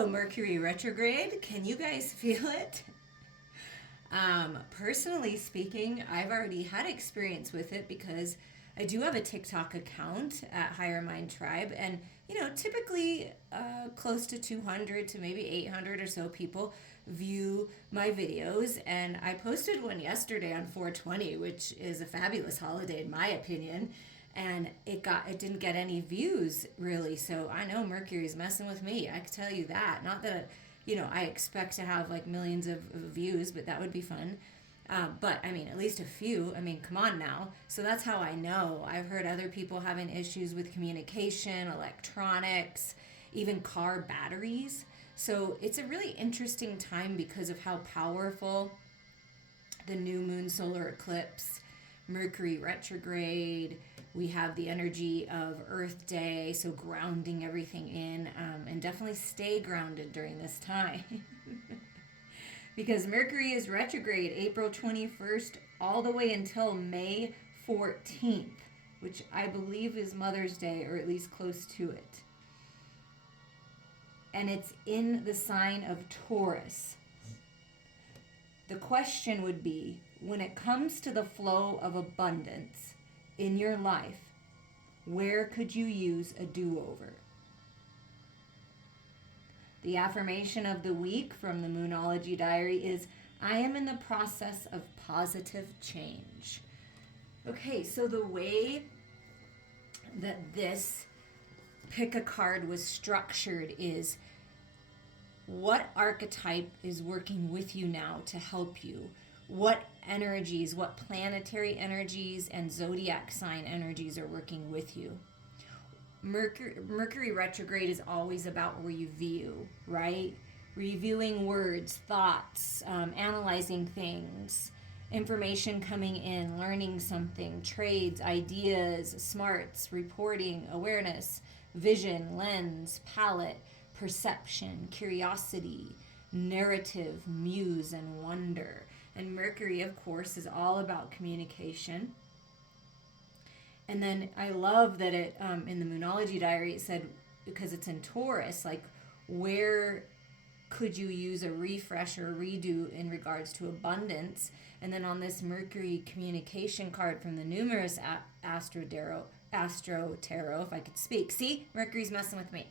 Hello, Mercury Retrograde. Can you guys feel it? Personally speaking, I've already had experience with it because I do have a TikTok account at Higher Mind Tribe, and typically close to 200 to maybe 800 or so people view my videos. And I posted one yesterday on 420, which is a fabulous holiday in my opinion. And it didn't get any views really. So I know Mercury's messing with me. I can tell you that. Not that I expect to have like millions of views, but that would be fun. But I mean, at least a few. I mean, come on now. So that's how I know. I've heard other people having issues with communication, electronics, even car batteries. So it's a really interesting time because of how powerful the new moon solar eclipse, Mercury retrograde, we have the energy of Earth Day, so grounding everything in, and definitely stay grounded during this time. Because Mercury is retrograde April 21st all the way until May 14th, which I believe is Mother's Day, or at least close to it. And it's in the sign of Taurus. The question would be, when it comes to the flow of abundance in your life, where could you use a do-over? The affirmation of the week from the Moonology Diary is, I am in the process of positive change. Okay, so the way that this pick a card was structured is, what archetype is working with you now to help you? What energies, what planetary energies and zodiac sign energies are working with you? Mercury retrograde is always about review, right? Reviewing words, thoughts, analyzing things, information coming in, learning something, trades, ideas, smarts, reporting, awareness, vision, lens, palette, perception, curiosity, narrative, muse, and wonder. And Mercury, of course, is all about communication. And then I love that it, in the Moonology Diary, it said, because it's in Taurus, like, where could you use a refresh or a redo in regards to abundance? And then on this Mercury communication card from the numerous Astro Tarot, if I could speak. See, Mercury's messing with me.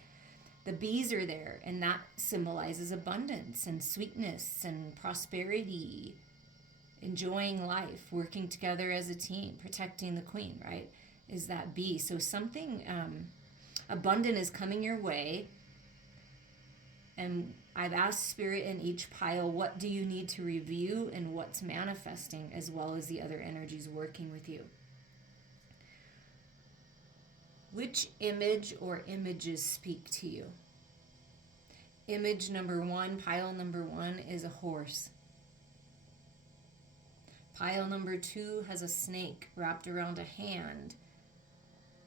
The bees are there, and that symbolizes abundance and sweetness and prosperity, enjoying life, working together as a team, protecting the queen, right? Is that bee. So something abundant is coming your way. And I've asked Spirit in each pile, what do you need to review and what's manifesting, as well as the other energies working with you. Which image or images speak to you? Image number one, pile number one, is a horse. Pile number two has a snake wrapped around a hand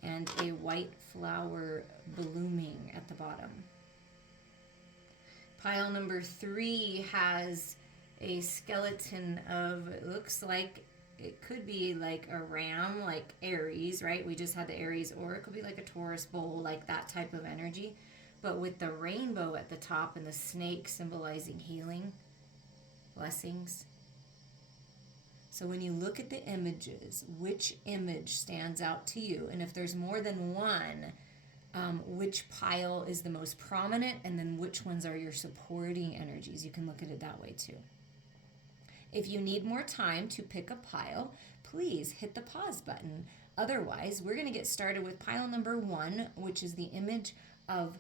and a white flower blooming at the bottom. Pile number three has a skeleton of, it looks like it could be like a ram, like Aries, right? We just had the Aries, or it could be like a Taurus bull, like that type of energy. But with the rainbow at the top and the snake symbolizing healing, blessings. So when you look at the images, which image stands out to you? And if there's more than one, which pile is the most prominent, and then which ones are your supporting energies? You can look at it that way too. If you need more time to pick a pile, please hit the pause button. Otherwise, we're going to get started with pile number one, which is the image of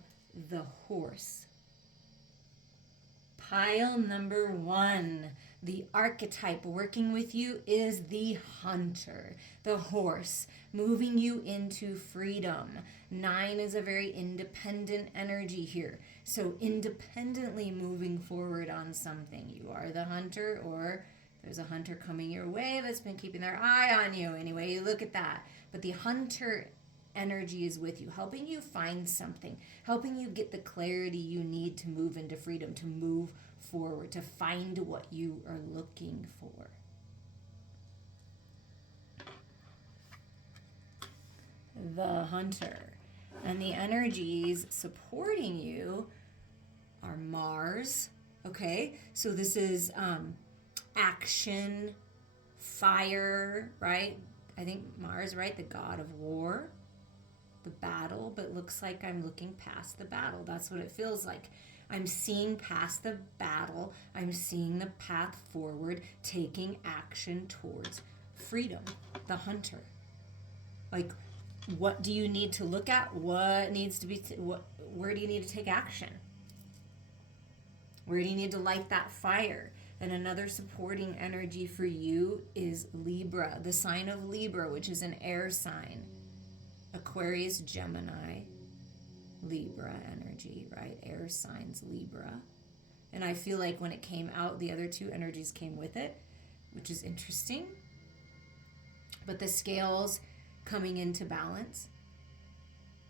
the horse. Pile number one, the archetype working with you is the hunter, the horse, moving you into freedom. 9 is a very independent energy here. So independently moving forward on something. You are the hunter, or there's a hunter coming your way that's been keeping their eye on you. Anyway, you look at that. But the hunter energy is with you, helping you find something, helping you get the clarity you need to move into freedom, to move forward, to find what you are looking for. The hunter. And the energies supporting you our Mars. Okay, so this is action, fire, right? I think Mars, right? The god of war, the battle, but looks like I'm looking past the battle. That's what it feels like. I'm seeing past the battle. I'm seeing the path forward, taking action towards freedom, the hunter. Like, what do you need to look at? What needs to be, where do you need to take action? Where do you need to light that fire? And another supporting energy for you is Libra, the sign of Libra, which is an air sign. Aquarius, Gemini, Libra energy, right? Air signs, Libra. And I feel like when it came out, the other two energies came with it, which is interesting. But the scales coming into balance,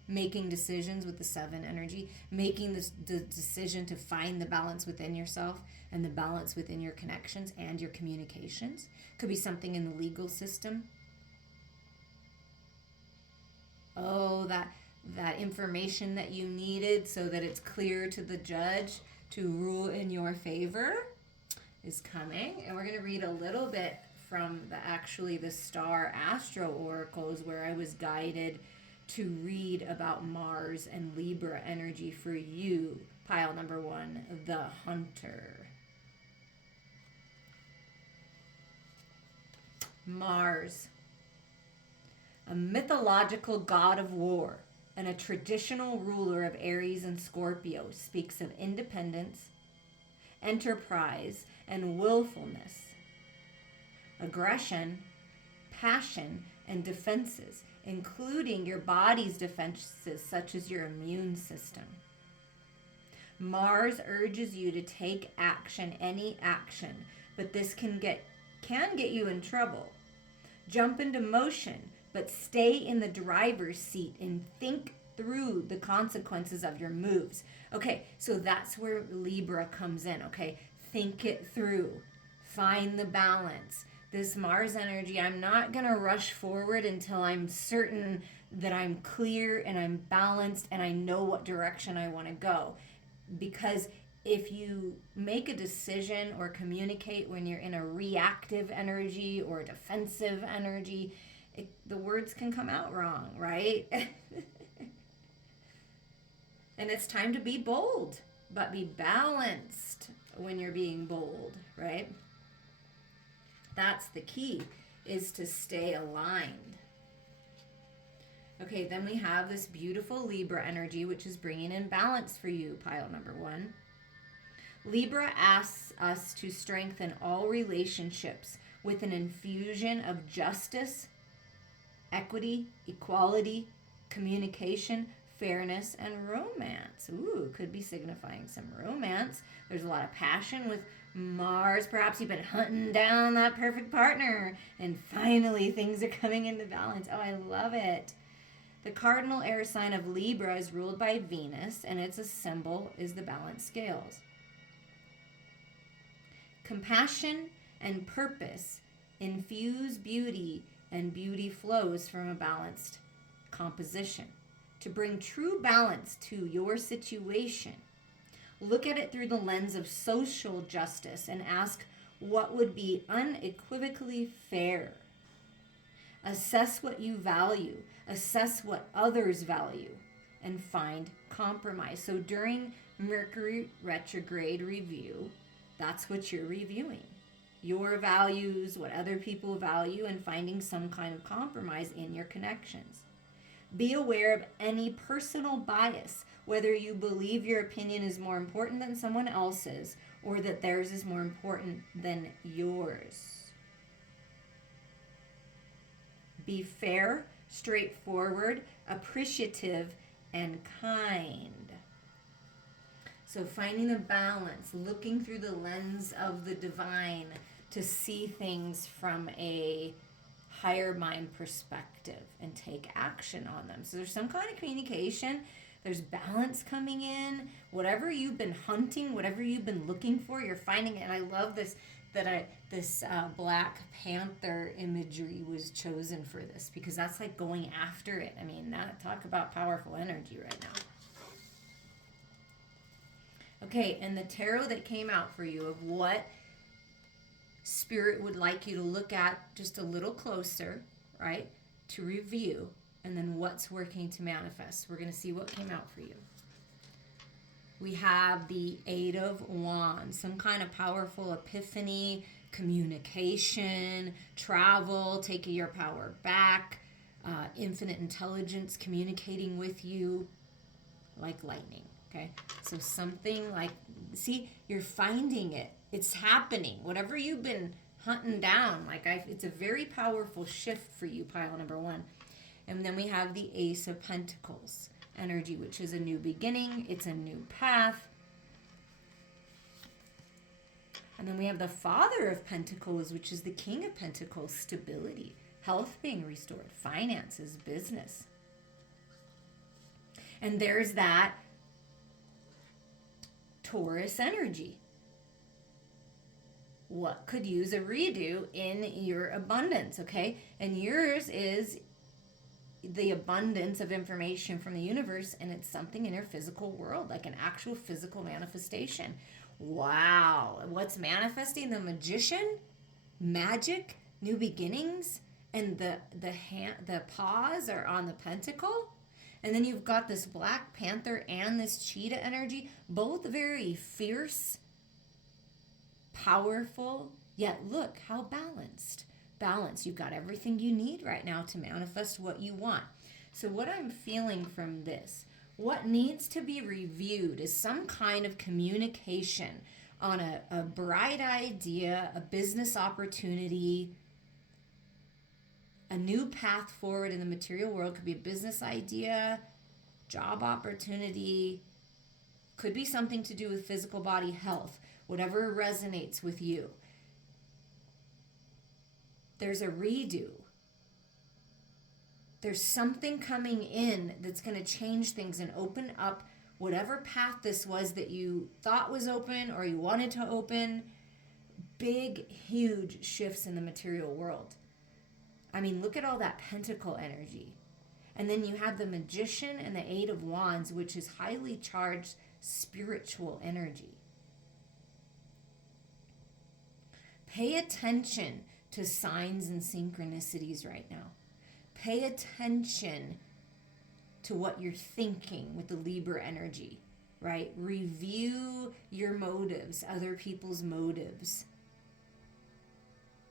making decisions with the 7 energy, making the decision to find the balance within yourself and the balance within your connections and your communications. Could be something in the legal system. Oh, that information that you needed so that it's clear to the judge to rule in your favor is coming. And we're going to read a little bit from the star astro oracles, where I was guided to read about Mars and Libra energy for you. Pile number 1, the hunter. Mars, a mythological god of war and a traditional ruler of Aries and Scorpio, speaks of independence, enterprise, and willfulness, aggression, passion, and defenses, including your body's defenses such as your immune system. Mars urges you to take action, any action, but this can get you in trouble. Jump into motion, but stay in the driver's seat and think through the consequences of your moves. Okay, so that's where Libra comes in, okay? Think it through. Find the balance. This Mars energy, I'm not going to rush forward until I'm certain that I'm clear and I'm balanced and I know what direction I want to go. Because if you make a decision or communicate when you're in a reactive energy or a defensive energy, the words can come out wrong, right? And it's time to be bold, but be balanced when you're being bold, right? That's the key, is to stay aligned. Okay, then we have this beautiful Libra energy, which is bringing in balance for you, pile number 1. Libra asks us to strengthen all relationships with an infusion of justice, equity, equality, communication, fairness, and romance. Ooh, could be signifying some romance. There's a lot of passion with Mars. Perhaps you've been hunting down that perfect partner, and finally things are coming into balance. Oh, I love it. The cardinal air sign of Libra is ruled by Venus, and its symbol is the balanced scales. Compassion and purpose infuse beauty, and beauty flows from a balanced composition. To bring true balance to your situation, look at it through the lens of social justice and ask what would be unequivocally fair. Assess what you value, assess what others value, and find compromise. So during Mercury Retrograde review, that's what you're reviewing. Your values, what other people value, and finding some kind of compromise in your connections. Be aware of any personal bias, whether you believe your opinion is more important than someone else's or that theirs is more important than yours. Be fair, straightforward, appreciative, and kind. So finding a balance, looking through the lens of the divine to see things from a higher mind perspective and take action on them. So there's some kind of communication, there's balance coming in, whatever you've been hunting, whatever you've been looking for, you're finding it. And I love this, this Black Panther imagery was chosen for this, because that's like going after it. I mean, talk about powerful energy right now. Okay, and the tarot that came out for you of what Spirit would like you to look at just a little closer, right? To review, and then what's working to manifest. We're going to see what came out for you. We have the Eight of Wands, some kind of powerful epiphany, communication, travel, taking your power back, infinite intelligence communicating with you like lightning, okay? So something like, see, you're finding it. It's happening. Whatever you've been hunting down, it's a very powerful shift for you, pile number one. And then we have the Ace of Pentacles energy, which is a new beginning. It's a new path. And then we have the Father of Pentacles, which is the King of Pentacles, stability, health being restored, finances, business. And there's that Taurus energy. What could use a redo in your abundance, okay? And yours is the abundance of information from the universe, and it's something in your physical world, like an actual physical manifestation. Wow. What's manifesting? The Magician, magic, new beginnings, and the paws are on the pentacle. And then you've got this Black Panther and this cheetah energy, both very fierce, powerful, yet look how balanced. Balance. You've got everything you need right now to manifest what you want. So what I'm feeling from this, what needs to be reviewed is some kind of communication on a bright idea, a business opportunity, a new path forward in the material world. Could be a business idea, job opportunity, could be something to do with physical body health, whatever resonates with you. There's a redo. There's something coming in that's going to change things and open up whatever path this was that you thought was open or you wanted to open. Big, huge shifts in the material world. I mean, look at all that pentacle energy. And then you have the Magician and the Eight of Wands, which is highly charged spiritual energy. Pay attention to signs and synchronicities right now. Pay attention to what you're thinking with the Libra energy, right? Review your motives, other people's motives.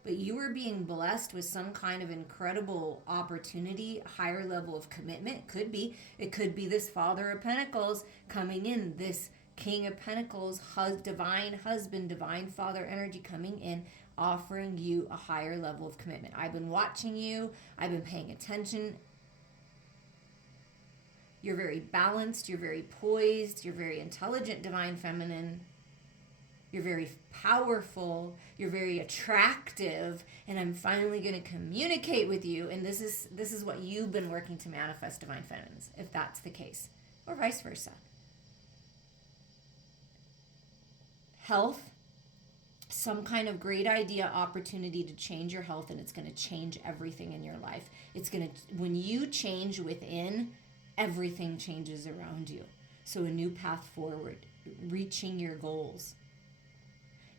But you are being blessed with some kind of incredible opportunity, a higher level of commitment. It could be this Father of Pentacles coming in, this King of Pentacles, divine husband, divine father energy coming in, offering you a higher level of commitment. I've been watching you. I've been paying attention. You're very balanced. You're very poised. You're very intelligent, divine feminine. You're very powerful. You're very attractive. And I'm finally going to communicate with you. And this is what you've been working to manifest, divine feminines, if that's the case. Or vice versa. Health. Some kind of great idea, opportunity to change your health, and it's going to change everything in your life. When you change within, everything changes around you. So a new path forward, reaching your goals.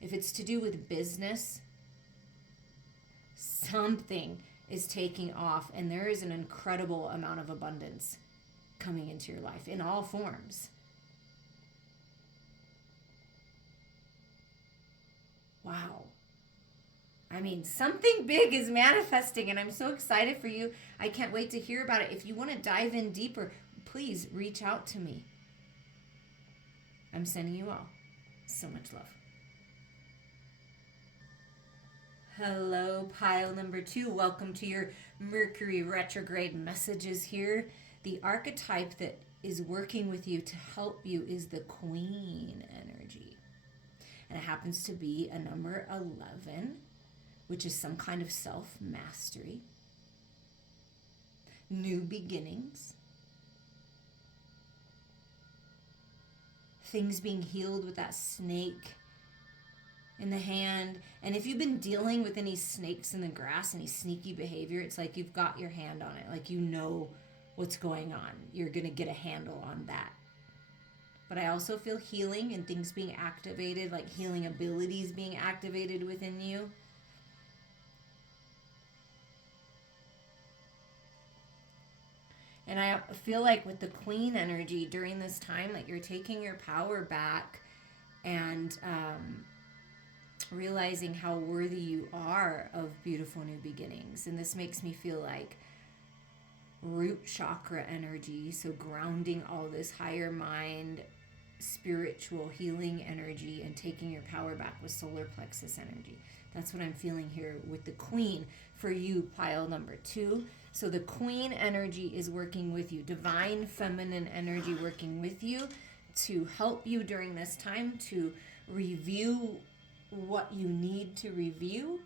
If it's to do with business, something is taking off, and there is an incredible amount of abundance coming into your life in all forms. Wow. I mean, something big is manifesting, and I'm so excited for you. I can't wait to hear about it. If you want to dive in deeper, please reach out to me. I'm sending you all so much love. Hello, pile number 2. Welcome to your Mercury Retrograde messages here. The archetype that is working with you to help you is the Queen energy. And it happens to be a number 11, which is some kind of self-mastery, new beginnings, things being healed with that snake in the hand. And if you've been dealing with any snakes in the grass, any sneaky behavior, it's like you've got your hand on it, like you know what's going on. You're going to get a handle on that. but I also feel healing and things being activated, like healing abilities being activated within you. And I feel like with the Queen energy during this time, like you're taking your power back and realizing how worthy you are of beautiful new beginnings. And this makes me feel like root chakra energy, so grounding all this higher mind, spiritual healing energy and taking your power back with solar plexus energy. That's what I'm feeling here with the Queen for you, pile number 2. So the Queen energy is working with you, divine feminine energy working with you to help you during this time to review what you need to review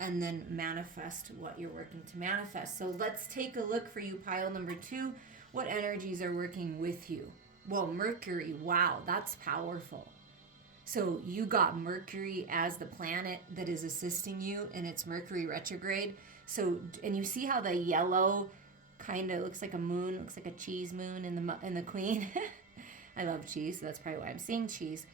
and then manifest what you're working to manifest. So let's take a look for you, pile number 2. What energies are working with you? Well, Mercury, wow, that's powerful. So you got Mercury as the planet that is assisting you, and it's Mercury retrograde. So, and you see how the yellow kind of looks like a moon, looks like a cheese moon in the Queen. I love cheese, so that's probably why I'm seeing cheese.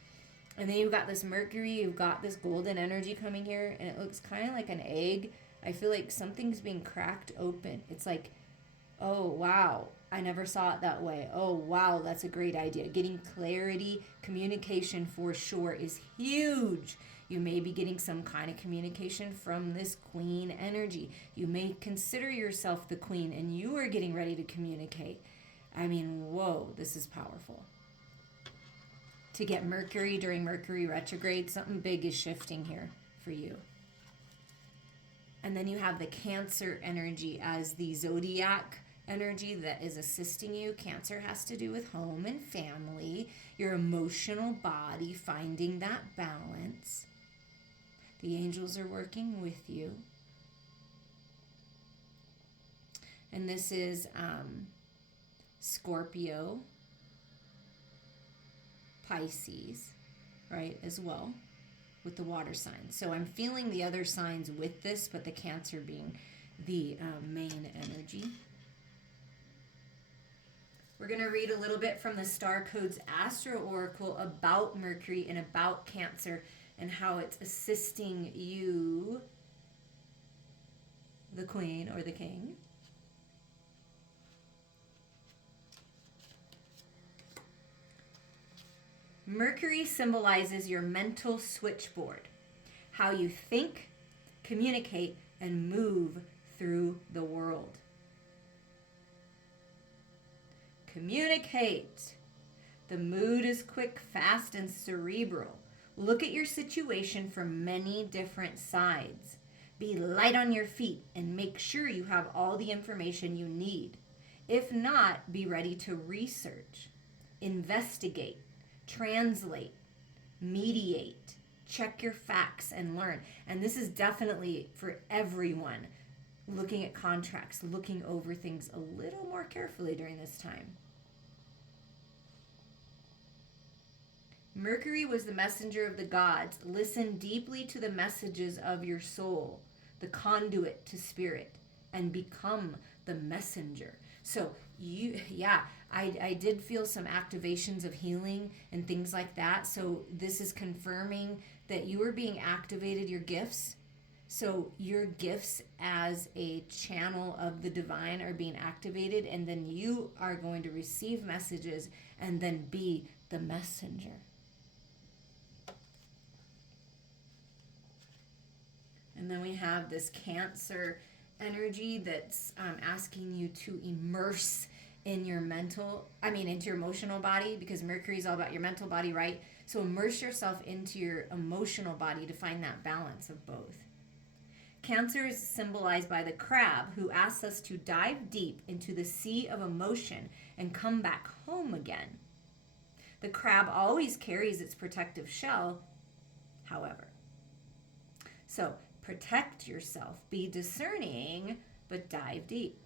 And then you've got this Mercury, you've got this golden energy coming here, and it looks kind of like an egg. I feel like something's being cracked open. It's like, oh, wow, I never saw it that way. Oh, wow, that's a great idea. Getting clarity, communication for sure is huge. You may be getting some kind of communication from this Queen energy. You may consider yourself the Queen, and you are getting ready to communicate. I mean, whoa, this is powerful. To get Mercury during Mercury retrograde, something big is shifting here for you. And then you have the Cancer energy as the zodiac energy that is assisting you. Cancer has to do with home and family, your emotional body, finding that balance. The angels are working with you. And this is Scorpio, Pisces, right, as well, with the water signs. So I'm feeling the other signs with this, but the Cancer being the main energy. We're going to read a little bit from the Star Codes Astro Oracle about Mercury and about Cancer and how it's assisting you, the Queen or the King. Mercury symbolizes your mental switchboard, how you think, communicate, and move through the world. Communicate. The mood is quick, fast, and cerebral. Look at your situation from many different sides. Be light on your feet and make sure you have all the information you need. If not, be ready to research, investigate, translate, mediate, check your facts, and learn. And this is definitely for everyone looking at contracts, looking over things a little more carefully during this time. Mercury was the messenger of the gods. Listen deeply to the messages of your soul, the conduit to spirit, and become the messenger. So I did feel some activations of healing and things like that. So this is confirming that you are being activated, your gifts. So your gifts as a channel of the divine are being activated, and then you are going to receive messages and then be the messenger. And then we have this Cancer energy that's asking you to immerse in your into your emotional body, because Mercury is all about your mental body, right? So immerse yourself into your emotional body to find that balance of both. Cancer is symbolized by the crab, who asks us to dive deep into the sea of emotion and come back home again. The crab always carries its protective shell, however. So protect yourself, be discerning, but dive deep.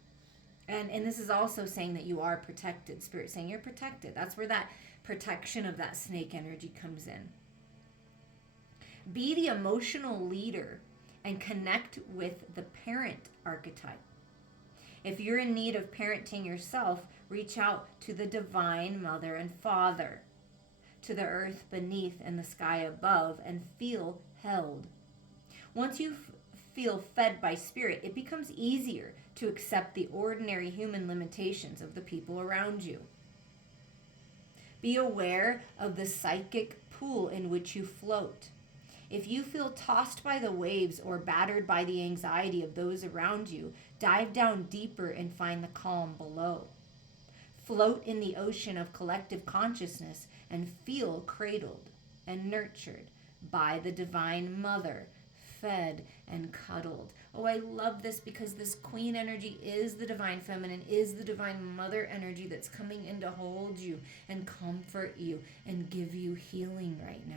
And this is also saying that you are protected. Spirit saying you're protected. That's where that protection of that snake energy comes in. Be the emotional leader and connect with the parent archetype. If you're in need of parenting yourself, reach out to the divine mother and father. to the earth beneath and the sky above and feel held. Once you feel fed by spirit, it becomes easier to accept the ordinary human limitations of the people around you. Be aware of the psychic pool in which you float. If you feel tossed by the waves or battered by the anxiety of those around you, dive down deeper and find the calm below. Float in the ocean of collective consciousness and feel cradled and nurtured by the Divine Mother, fed and cuddled. Oh, I love this because this queen energy is the divine feminine, is the divine mother energy that's coming in to hold you and comfort you and give you healing right now.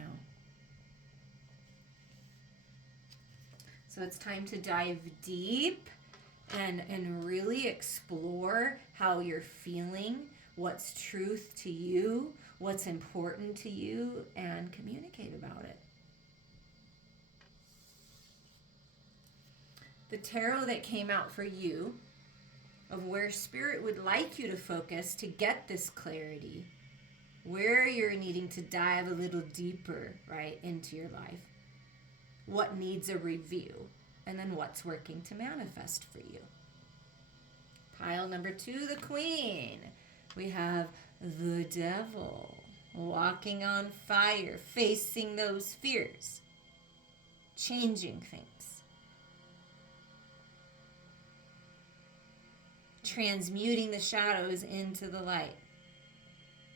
So it's time to dive deep and really explore how you're feeling, what's truth to you, what's important to you, and communicate about it. The tarot that came out for you of where spirit would like you to focus to get this clarity, where you're needing to dive a little deeper, right, into your life, what needs a review, and then what's working to manifest for you. Pile number 2, the Queen. We have the Devil, walking on fire, facing those fears, changing things, transmuting the shadows into the light.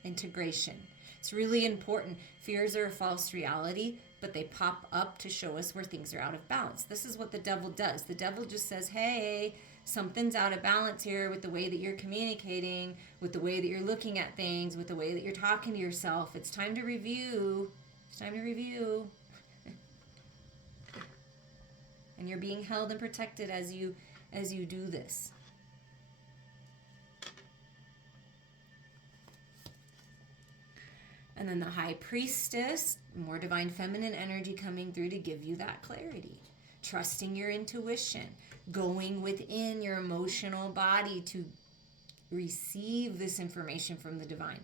Integration. It's really important. Fears are a false reality, but they pop up to show us where things are out of balance. This is what the devil does. The devil just says, hey, something's out of balance here with the way that you're communicating, with the way that you're looking at things, with the way that you're talking to yourself. It's time to review. It's time to review. And you're being held and protected as you do this. And then the High Priestess, more divine feminine energy coming through to give you that clarity. Trusting your intuition, going within your emotional body to receive this information from the divine,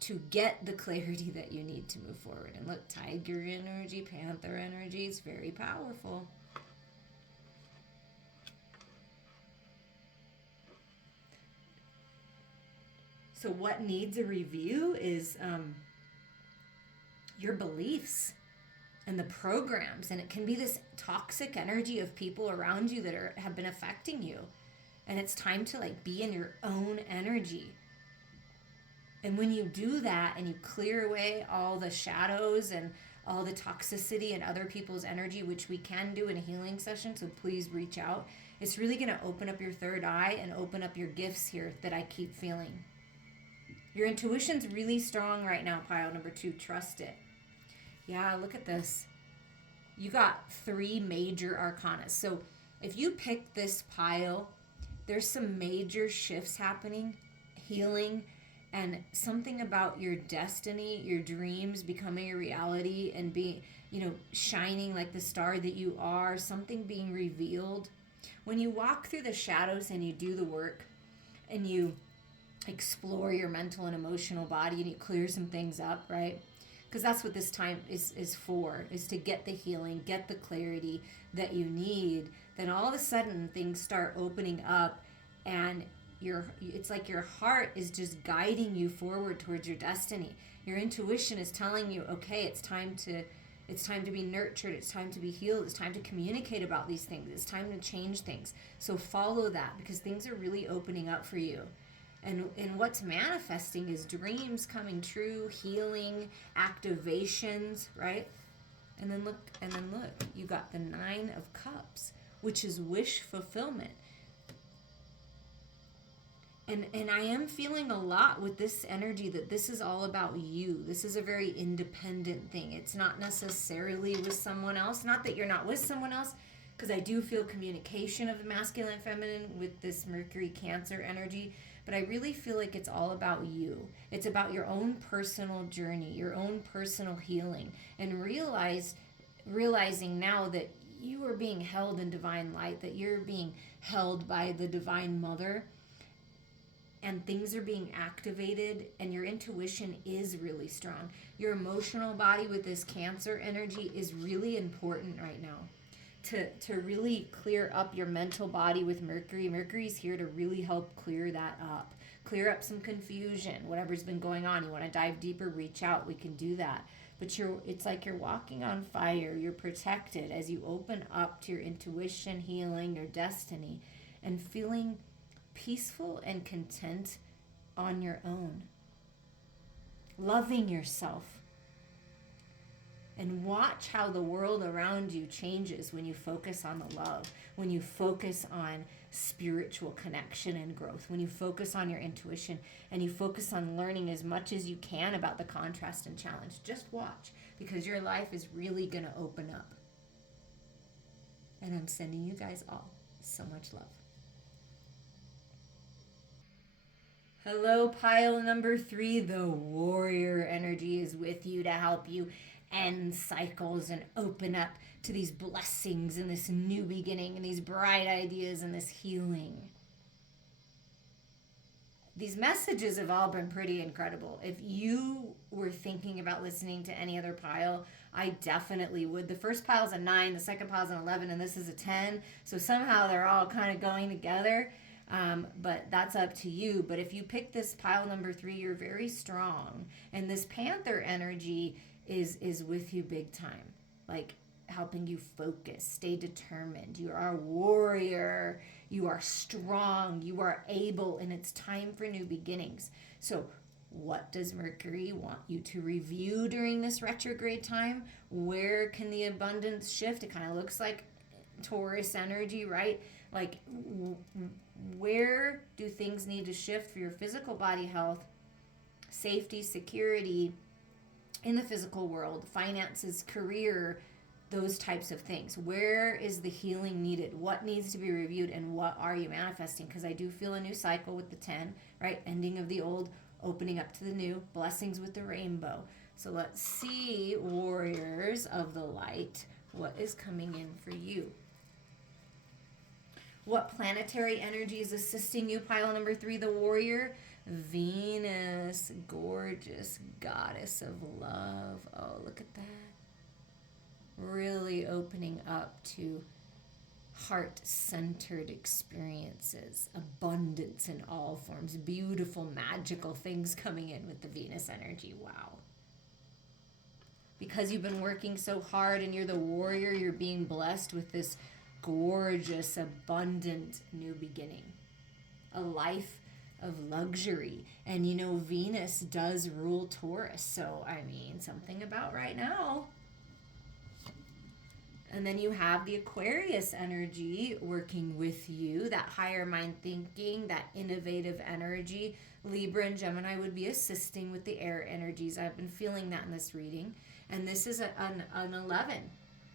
to get the clarity that you need to move forward. And look, Tiger energy, Panther energy is very powerful. So what needs a review is your beliefs and the programs, and it can be this toxic energy of people around you that have been affecting you, and it's time to be in your own energy. And when you do that and you clear away all the shadows and all the toxicity and other people's energy, which we can do in a healing session, so please reach out, it's really going to open up your third eye and open up your gifts here that I keep feeling. Your intuition's really strong right now, pile number 2. Trust it. Yeah, look at this. You got 3 major arcana. So if you pick this pile, there's some major shifts happening, healing, and something about your destiny, your dreams becoming a reality and being, shining like the star that you are, something being revealed. When you walk through the shadows and you do the work and you explore your mental and emotional body and you clear some things up, right? Because that's what this time is for, is to get the healing, get the clarity that you need. Then all of a sudden things start opening up and it's like your heart is just guiding you forward towards your destiny. Your intuition is telling you, okay, it's time to be nurtured, it's time to be healed, it's time to communicate about these things, it's time to change things. So follow that, because things are really opening up for you. And what's manifesting is dreams coming true, healing, activations, right? And then look, you got the 9 of Cups, which is wish fulfillment. And I am feeling a lot with this energy that this is all about you. This is a very independent thing. It's not necessarily with someone else. Not that you're not with someone else, because I do feel communication of the masculine and feminine with this Mercury Cancer energy. But I really feel like it's all about you. It's about your own personal journey, your own personal healing, and realizing now that you are being held in divine light, that you're being held by the Divine Mother, and things are being activated, and your intuition is really strong. Your emotional body with this Cancer energy is really important right now. To really clear up your mental body with Mercury. Mercury's here to really help clear that up. Clear up some confusion, whatever's been going on. You want to dive deeper, reach out, we can do that. But it's like you're walking on fire. You're protected as you open up to your intuition, healing, your destiny, and feeling peaceful and content on your own. Loving yourself. And watch how the world around you changes when you focus on the love, when you focus on spiritual connection and growth, when you focus on your intuition and you focus on learning as much as you can about the contrast and challenge. Just watch, because your life is really going to open up. And I'm sending you guys all so much love. Hello, pile number 3. The warrior energy is with you to help you end cycles and open up to these blessings and this new beginning and these bright ideas and this healing. These messages have all been pretty incredible. If you were thinking about listening to any other pile, I definitely would. The first pile is a 9, the second pile is an 11, and this is a 10. So somehow they're all kind of going together. But that's up to you. But if you pick this pile number 3, you're very strong. And this Panther energy is with you big time, like helping you focus, stay determined. You are a warrior, you are strong, you are able, and it's time for new beginnings. So what does Mercury want you to review during this retrograde time? Where can the abundance shift? It kind of looks like Taurus energy, right? Like where do things need to shift for your physical body health, safety, security, in the physical world, finances, career, those types of things. Where is the healing needed? What needs to be reviewed, and what are you manifesting? Because I do feel a new cycle with the 10, right? Ending of the old, opening up to the new, blessings with the rainbow. So let's see, warriors of the light, what is coming in for you? What planetary energy is assisting you, pile number 3, the warrior? Venus, gorgeous goddess of love. Oh, look at that. Really opening up to heart-centered experiences, abundance in all forms, beautiful, magical things coming in with the Venus energy. Wow. Because you've been working so hard and you're the warrior, you're being blessed with this gorgeous, abundant new beginning. A life of luxury. And you know, Venus does rule Taurus, so I mean, something about right now. And then you have the Aquarius energy working with you, that higher mind thinking, that innovative energy. Libra and Gemini would be assisting with the air energies. I've been feeling that in this reading. And this is an 11.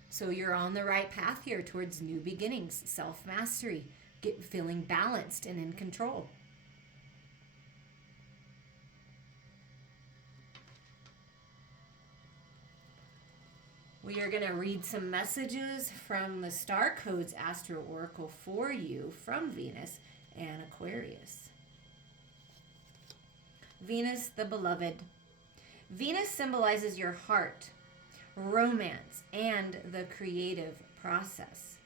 So you're on the right path here towards new beginnings, self-mastery, feeling balanced and in control. We are going to read some messages from the Star Codes Astro Oracle for you from Venus and Aquarius. Venus, the beloved. Venus symbolizes your heart, romance, and the creative process.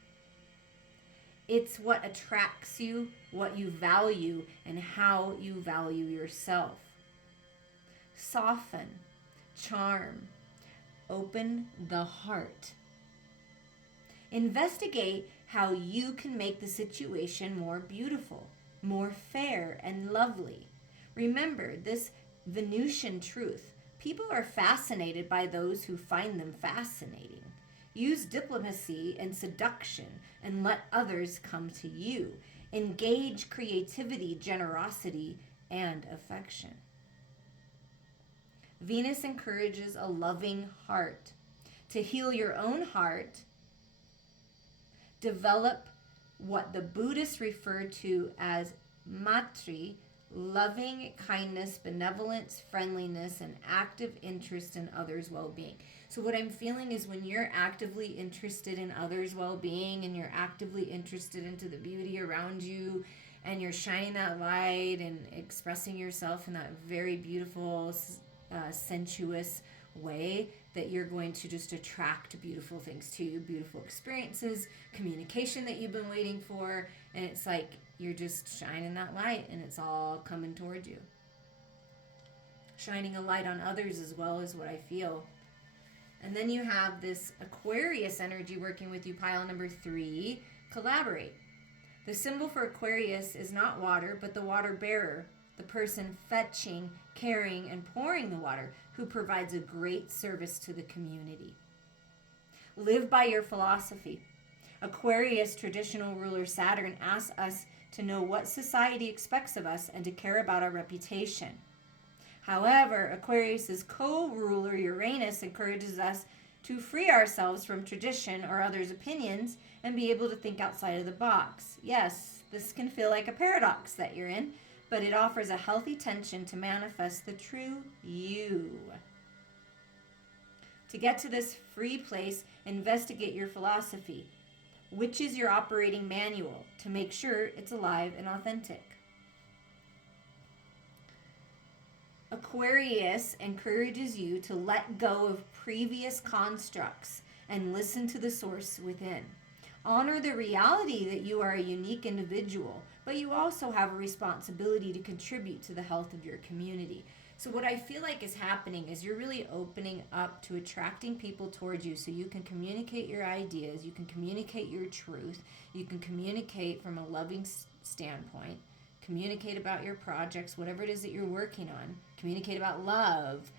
It's what attracts you, what you value, and how you value yourself. Soften, charm, open the heart. Investigate how you can make the situation more beautiful, more fair and lovely. Remember this Venusian truth. People are fascinated by those who find them fascinating. Use diplomacy and seduction and let others come to you. Engage creativity, generosity, and affection. Venus encourages a loving heart. To heal your own heart, develop what the Buddhists refer to as maitri, loving kindness, benevolence, friendliness, and active interest in others' well-being. So what I'm feeling is when you're actively interested in others' well-being and you're actively interested into the beauty around you and you're shining that light and expressing yourself in that very beautiful, sensuous way, that you're going to just attract beautiful things to you, beautiful experiences, communication that you've been waiting for, and it's like you're just shining that light and it's all coming towards you. Shining a light on others as well is what I feel. And then you have this Aquarius energy working with you, pile number 3, collaborate. The symbol for Aquarius is not water, but the water bearer, the person fetching, carrying, and pouring the water, who provides a great service to the community. Live by your philosophy. Aquarius traditional ruler Saturn asks us to know what society expects of us and to care about our reputation. However, Aquarius's co-ruler Uranus encourages us to free ourselves from tradition or others' opinions and be able to think outside of the box. Yes, this can feel like a paradox that you're in, but it offers a healthy tension to manifest the true you. To get to this free place, investigate your philosophy, which is your operating manual, to make sure it's alive and authentic. Aquarius encourages you to let go of previous constructs and listen to the source within. Honor the reality that you are a unique individual, but you also have a responsibility to contribute to the health of your community. So what I feel like is happening is you're really opening up to attracting people towards you so you can communicate your ideas, you can communicate your truth, you can communicate from a loving standpoint, communicate about your projects, whatever it is that you're working on, communicate about love,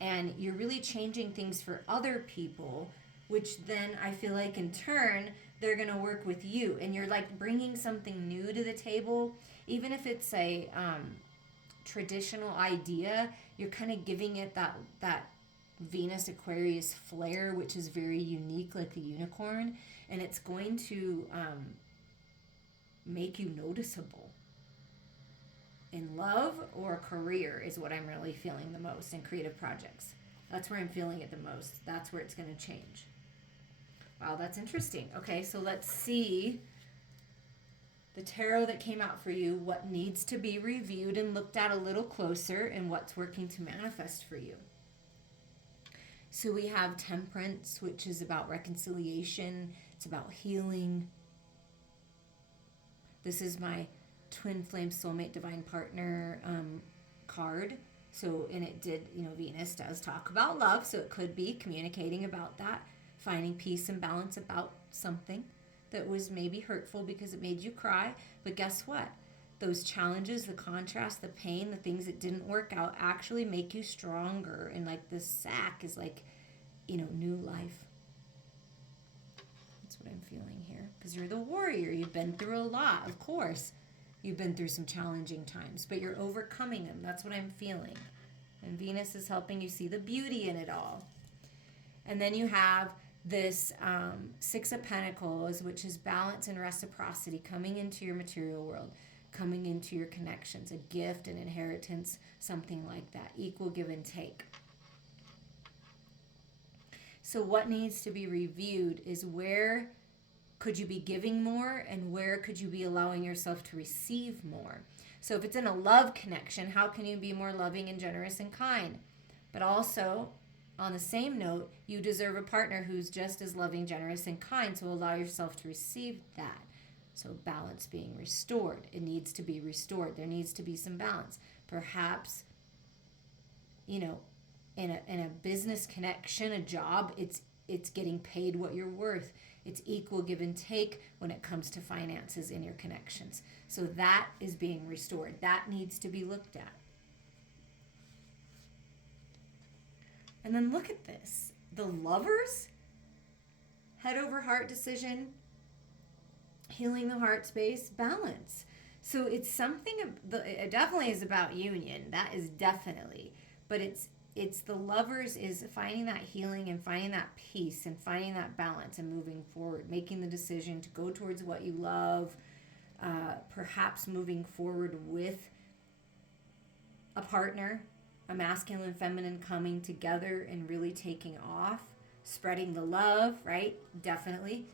and you're really changing things for other people, which then I feel like in turn they're going to work with you, and you're like bringing something new to the table. Even if it's a traditional idea, you're kind of giving it that Venus Aquarius flair, which is very unique, like the unicorn, and it's going to make you noticeable. In love or career is what I'm really feeling the most in creative projects. That's where I'm feeling it the most. That's where it's going to change. Wow, that's interesting. Okay, so let's see the tarot that came out for you, what needs to be reviewed and looked at a little closer, and what's working to manifest for you. So we have Temperance, which is about reconciliation. It's about healing. This is my Twin Flame Soulmate Divine Partner card. So, and it did, Venus does talk about love, so it could be communicating about that, finding peace and balance about something that was maybe hurtful because it made you cry. But guess what? Those challenges, the contrast, the pain, the things that didn't work out actually make you stronger. And like this sack is like, new life. That's what I'm feeling here. Because you're the warrior. You've been through a lot, of course. You've been through some challenging times, but you're overcoming them. That's what I'm feeling. And Venus is helping you see the beauty in it all. And then you have this Six of Pentacles, which is balance and reciprocity, coming into your material world, coming into your connections, a gift, an inheritance, something like that. Equal give and take. So what needs to be reviewed is where could you be giving more and where could you be allowing yourself to receive more? So if it's in a love connection, how can you be more loving and generous and kind? But also, on the same note, you deserve a partner who's just as loving, generous, and kind, so allow yourself to receive that. So balance being restored. It needs to be restored. There needs to be some balance. Perhaps, in a business connection, a job, it's getting paid what you're worth. It's equal give and take when it comes to finances in your connections. So that is being restored. That needs to be looked at. And then look at this. The Lovers, head over heart decision, healing the heart space, balance. So it's something, it definitely is about union. That is definitely. But it's the Lovers is finding that healing and finding that peace and finding that balance and moving forward, making the decision to go towards what you love, perhaps moving forward with a partner, a masculine and feminine coming together and really taking off, spreading the love, right? Definitely.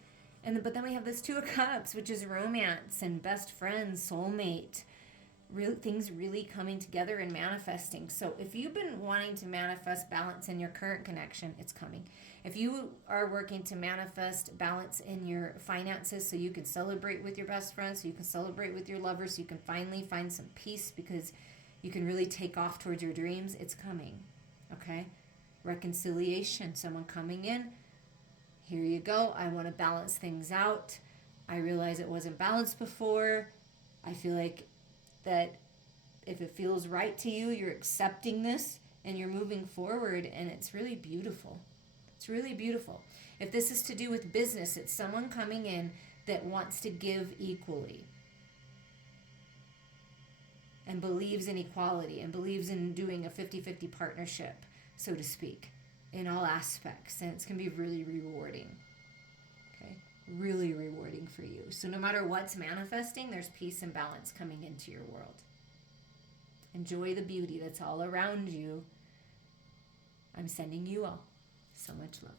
But then we have this Two of Cups, which is romance and best friends, soulmate. Things really coming together and manifesting. So if you've been wanting to manifest balance in your current connection, it's coming. If you are working to manifest balance in your finances so you can celebrate with your best friends, so you can celebrate with your lovers, so you can finally find some peace because you can really take off towards your dreams, it's coming. Okay? Reconciliation, someone coming in. Here you go. I want to balance things out. I realize it wasn't balanced before. I feel like that if it feels right to you, you're accepting this and you're moving forward, and it's really beautiful. It's really beautiful. If this is to do with business, it's someone coming in that wants to give equally and believes in equality and believes in doing a 50-50 partnership, so to speak, in all aspects. And it's going to be really rewarding. Okay? Really rewarding for you. So no matter what's manifesting, there's peace and balance coming into your world. Enjoy the beauty that's all around you. I'm sending you all so much love.